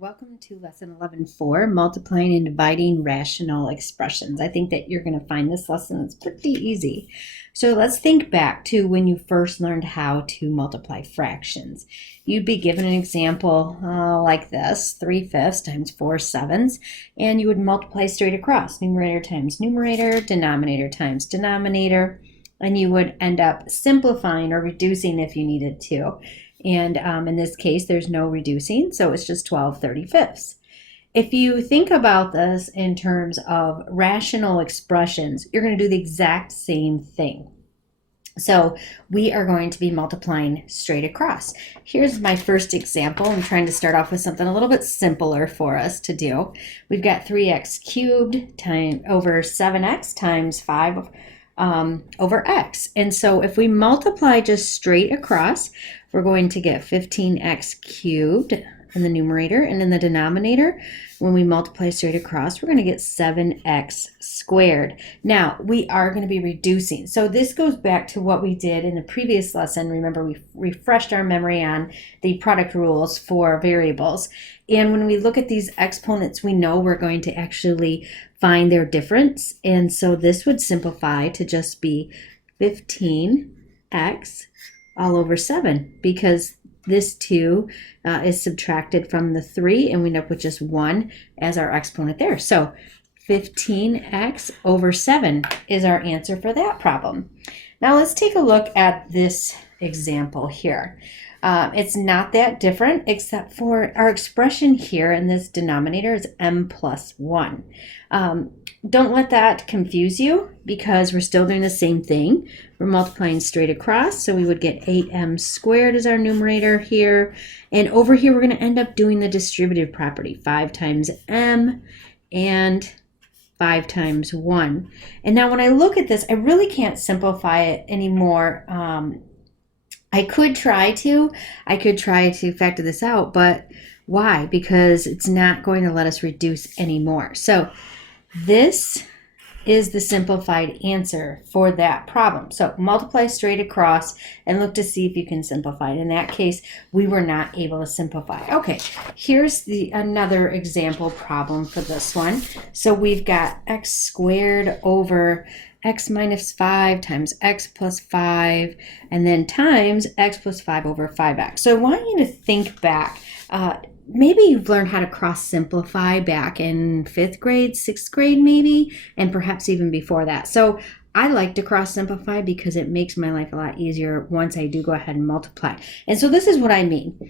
welcome to lesson 11.4, multiplying and dividing rational expressions. I think that you're going to find this lesson is pretty easy. So let's think back to when you first learned how to multiply fractions. You'd be given an example like this, 3/5 times 4/7, and you would multiply straight across, numerator times numerator, denominator times denominator, and you would end up simplifying or reducing if you needed to. And in this case, there's no reducing, so it's just 12/35. If you think about this in terms of rational expressions, you're going to do the exact same thing. So we are going to be multiplying straight across. Here's my first example. I'm trying to start off with something a little bit simpler for us to do. We've got 3x cubed over 7x times 5 over x. And so if we multiply just straight across, we're going to get 15x cubed in the numerator, and in the denominator, when we multiply straight across, we're going to get 7x squared. Now, we are going to be reducing. So this goes back to what we did in the previous lesson. Remember, we refreshed our memory on the product rules for variables. And when we look at these exponents, we know we're going to actually find their difference. And so this would simplify to just be 15x all over 7, because this 2 is subtracted from the 3, and we end up with just 1 as our exponent there. So 15x over 7 is our answer for that problem. Now let's take a look at this example here. It's not that different, except for our expression here in this denominator is m plus 1. Don't let that confuse you, because we're still doing the same thing. We're multiplying straight across, so we would get 8m squared as our numerator here. And over here, we're going to end up doing the distributive property, 5 times m and 5 times 1. And now when I look at this, I really can't simplify it anymore. I could try to factor this out, but why? Because it's not going to let us reduce anymore. So this is the simplified answer for that problem. So multiply straight across and look to see if you can simplify it. In that case, we were not able to simplify. Okay, here's another example problem for this one. So we've got x squared over x minus 5 times x plus 5, and then times x plus 5 over 5x. So I want you to think back. Maybe you've learned how to cross simplify back in 5th grade, 6th grade maybe, and perhaps even before that. So I like to cross simplify because it makes my life a lot easier once I do go ahead and multiply. And so this is what I mean.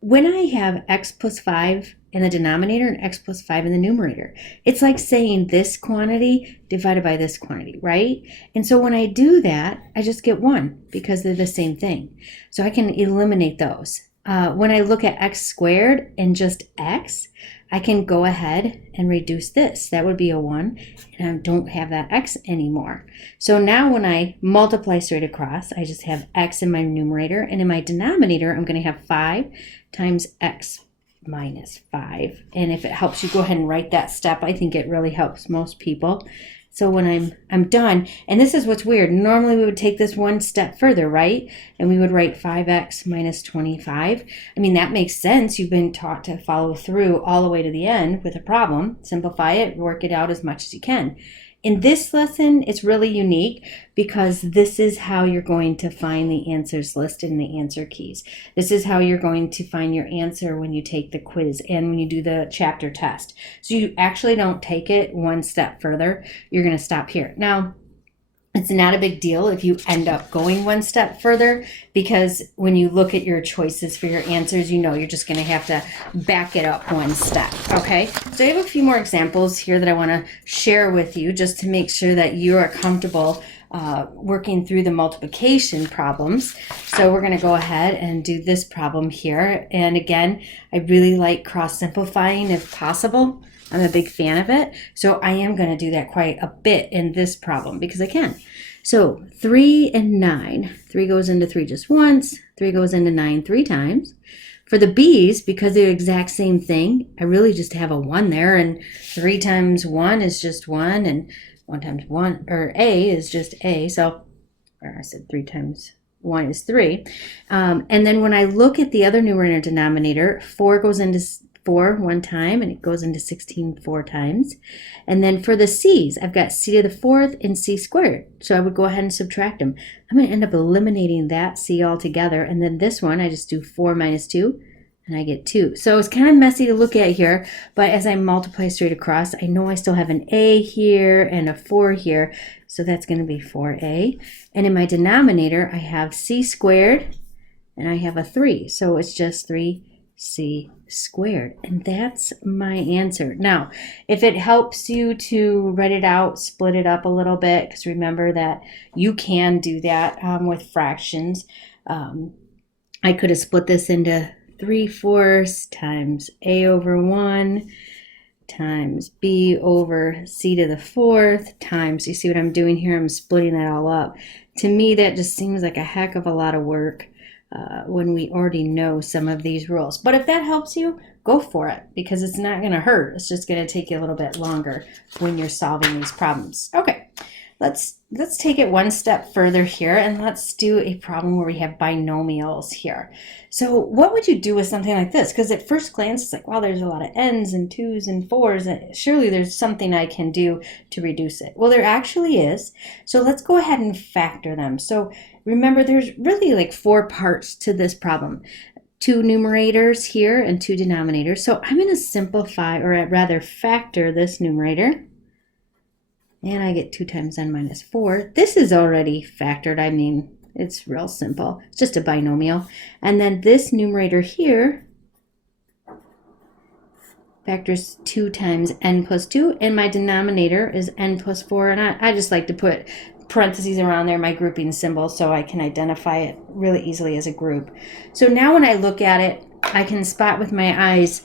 When I have x plus 5 in the denominator and x plus 5 in the numerator, it's like saying this quantity divided by this quantity, right? And so when I do that, I just get 1 because they're the same thing. So I can eliminate those. When I look at x squared and just x, I can go ahead and reduce this. That would be a 1, and I don't have that x anymore. So now when I multiply straight across, I just have x in my numerator, and in my denominator, I'm going to have 5 times x minus 5. And if it helps you go ahead and write that step, I think it really helps most people. So when I'm done, and this is what's weird, normally we would take this one step further, right? And we would write 5x minus 25. I mean, that makes sense. You've been taught to follow through all the way to the end with a problem, simplify it, work it out as much as you can. In this lesson, it's really unique because this is how you're going to find the answers listed in the answer keys. This is how you're going to find your answer when you take the quiz and when you do the chapter test. So you actually don't take it one step further. You're going to stop here. Now, it's not a big deal if you end up going one step further, because when you look at your choices for your answers, you know you're just going to have to back it up one step, okay? So I have a few more examples here that I want to share with you just to make sure that you are comfortable working through the multiplication problems. So we're going to go ahead and do this problem here. And again, I really like cross simplifying if possible. I'm a big fan of it, so I am going to do that quite a bit in this problem because I can. So 3 and 9. 3 goes into 3 just once. 3 goes into 9 3 times. For the b's, because they're the exact same thing, I really just have a 1 there, and 3 times 1 is just 1, and 1 times 1, or a is just a, so, or I said 3 times 1 is 3. And then when I look at the other numerator and denominator, 4 goes into 4 one time, and it goes into 16 4 times. And then for the c's, I've got c to the 4th and c squared. So I would go ahead and subtract them. I'm going to end up eliminating that c altogether. And then this one, I just do 4 minus 2, and I get 2. So it's kind of messy to look at here, but as I multiply straight across, I know I still have an a here and a 4 here. So that's going to be 4a. And in my denominator, I have c squared, and I have a 3. So it's just 3c squared. And that's my answer. Now, if it helps you to write it out, split it up a little bit, because remember that you can do that with fractions. I could have split this into 3/4 times a over 1 times b over c to the 4th times, you see what I'm doing here? I'm splitting that all up. To me, that just seems like a heck of a lot of work when we already know some of these rules. But if that helps you, go for it, because it's not going to hurt. It's just going to take you a little bit longer when you're solving these problems. Okay, let's take it one step further here, and let's do a problem where we have binomials here. So what would you do with something like this? Because at first glance, it's like, wow, there's a lot of n's and 2's and 4's, and surely there's something I can do to reduce it. Well, there actually is. So let's go ahead and factor them. So remember, there's really like 4 parts to this problem. 2 numerators here and 2 denominators. So I'm going to simplify, or rather factor this numerator. And I get 2 times n minus 4. This is already factored. I mean, it's real simple. It's just a binomial. And then this numerator here factors 2 times n plus 2. And my denominator is n plus 4. And I just like to put parentheses around there, my grouping symbol, so I can identify it really easily as a group. So now when I look at it, I can spot with my eyes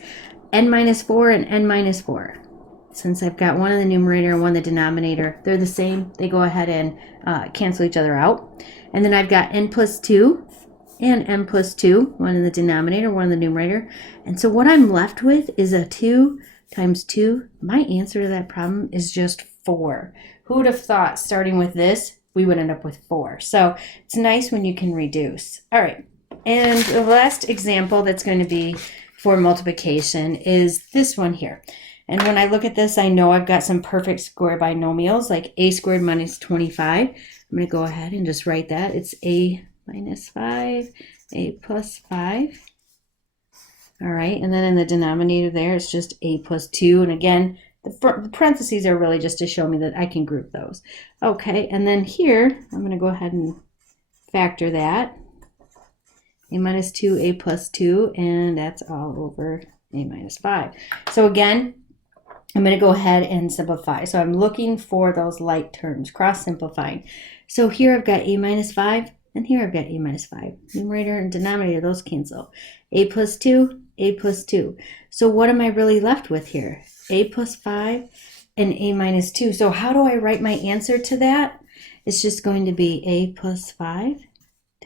n minus 4 and n minus 4. Since I've got one in the numerator and one in the denominator, they're the same. They go ahead and cancel each other out. And then I've got n plus 2 and n plus 2, one in the denominator, one in the numerator. And so what I'm left with is a 2 times 2. My answer to that problem is just 4. Who would have thought, starting with this, we would end up with 4? So it's nice when you can reduce. All right, and the last example that's going to be for multiplication is this one here. And when I look at this, I know I've got some perfect square binomials, like a squared minus 25. I'm going to go ahead and just write that. It's a minus 5, a plus 5. All right, and then in the denominator there, it's just a plus 2. And again, the parentheses are really just to show me that I can group those. Okay, and then here, I'm going to go ahead and factor that. A minus 2, a plus 2, and that's all over a minus 5. So again, I'm going to go ahead and simplify. So I'm looking for those like terms, cross-simplifying. So here I've got a minus 5, and here I've got a minus 5. Numerator and denominator, those cancel. A plus 2, a plus 2. So what am I really left with here? A plus 5 and a minus 2. So how do I write my answer to that? It's just going to be a plus 5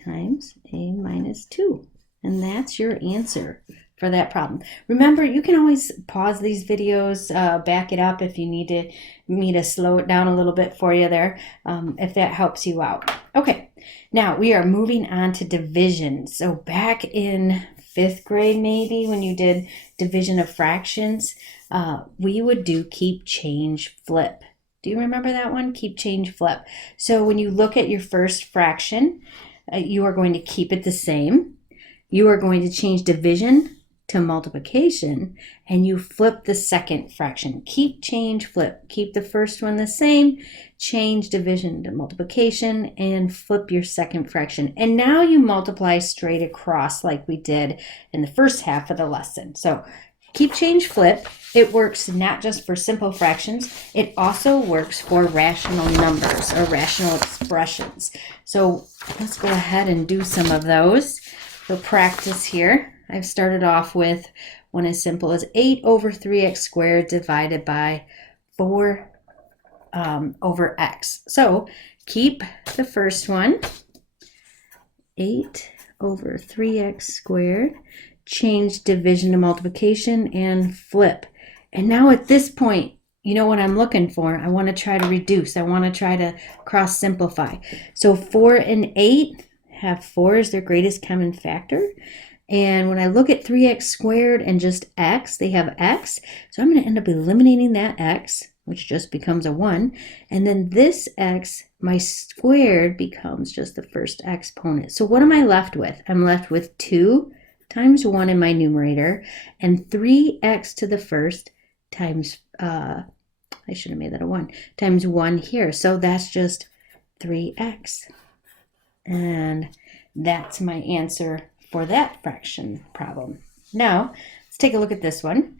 times a minus 2. And that's your answer for that problem. Remember, you can always pause these videos, back it up if you need me to slow it down a little bit for you there, if that helps you out. Okay, now we are moving on to division. So back in 5th grade, maybe, when you did division of fractions, we would do keep, change, flip. Do you remember that one? Keep, change, flip. So when you look at your first fraction, you are going to keep it the same. You are going to change division to multiplication, and you flip the second fraction. Keep, change, flip. Keep the first one the same, change division to multiplication, and flip your second fraction. And now you multiply straight across like we did in the first half of the lesson. So keep, change, flip. It works not just for simple fractions, it also works for rational numbers or rational expressions. So let's go ahead and do some of those for practice here. I've started off with one as simple as 8 over 3x squared divided by 4 over x. So keep the first one, 8 over 3x squared, change division to multiplication, and flip. And now at this point, you know what I'm looking for. I want to try to reduce. I want to try to cross simplify. So 4 and 8 have 4 as their greatest common factor. And when I look at 3x squared and just x, they have x. So I'm going to end up eliminating that x, which just becomes a 1. And then this x, my squared, becomes just the first exponent. So what am I left with? I'm left with 2 times 1 in my numerator and 3x to the first times, I should have made that a 1, times 1 here. So that's just 3x. And that's my answer for that fraction problem. Now, let's take a look at this one.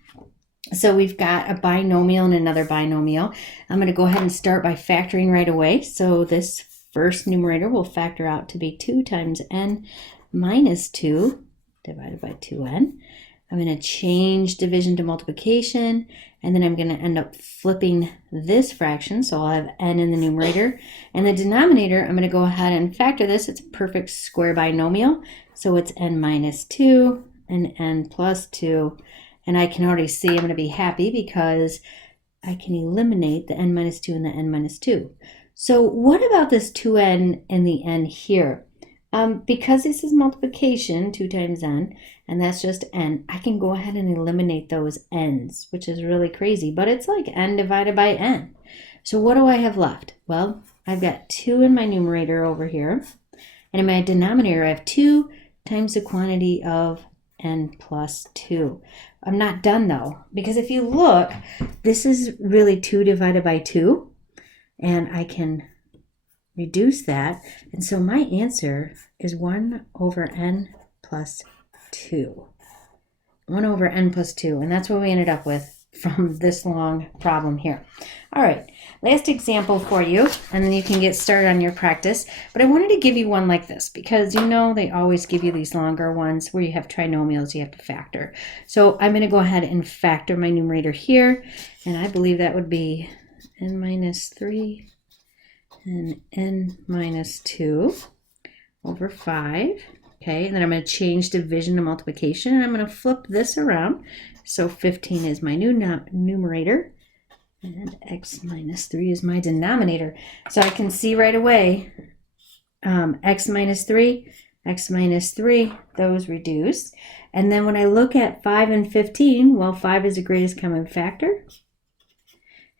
So we've got a binomial and another binomial. I'm going to go ahead and start by factoring right away. So this first numerator will factor out to be 2 times n minus 2 divided by 2n. I'm going to change division to multiplication, and then I'm going to end up flipping this fraction, so I'll have n in the numerator. And the denominator, I'm going to go ahead and factor this. It's a perfect square binomial, so it's n minus 2 and n plus 2. And I can already see I'm going to be happy because I can eliminate the n minus 2 and the n minus 2. So what about this 2n and the n here? Because this is multiplication, 2 times n, and that's just n, I can go ahead and eliminate those n's, which is really crazy, but it's like n divided by n. So what do I have left? Well, I've got 2 in my numerator over here, and in my denominator I have 2 times the quantity of n plus 2. I'm not done though, because if you look, this is really 2 divided by 2, and I can reduce that, and so my answer is 1 over n plus 2. 1 over n plus 2, and that's what we ended up with from this long problem here. All right, last example for you, and then you can get started on your practice. But I wanted to give you one like this because you know they always give you these longer ones where you have trinomials you have to factor. So I'm going to go ahead and factor my numerator here, and I believe that would be n minus 3 and n minus 2 over 5. Okay, and then I'm going to change division to multiplication, and I'm going to flip this around. So 15 is my new numerator, and x minus 3 is my denominator. So I can see right away, x minus 3, those reduce. And then when I look at 5 and 15, well, 5 is the greatest common factor.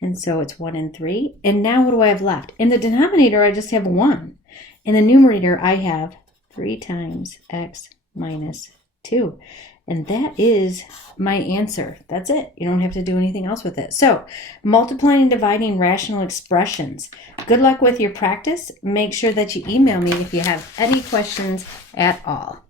And so it's 1 and 3. And now what do I have left? In the denominator, I just have 1. In the numerator, I have 3 times x minus 2. And that is my answer. That's it. You don't have to do anything else with it. So, multiplying and dividing rational expressions. Good luck with your practice. Make sure that you email me if you have any questions at all.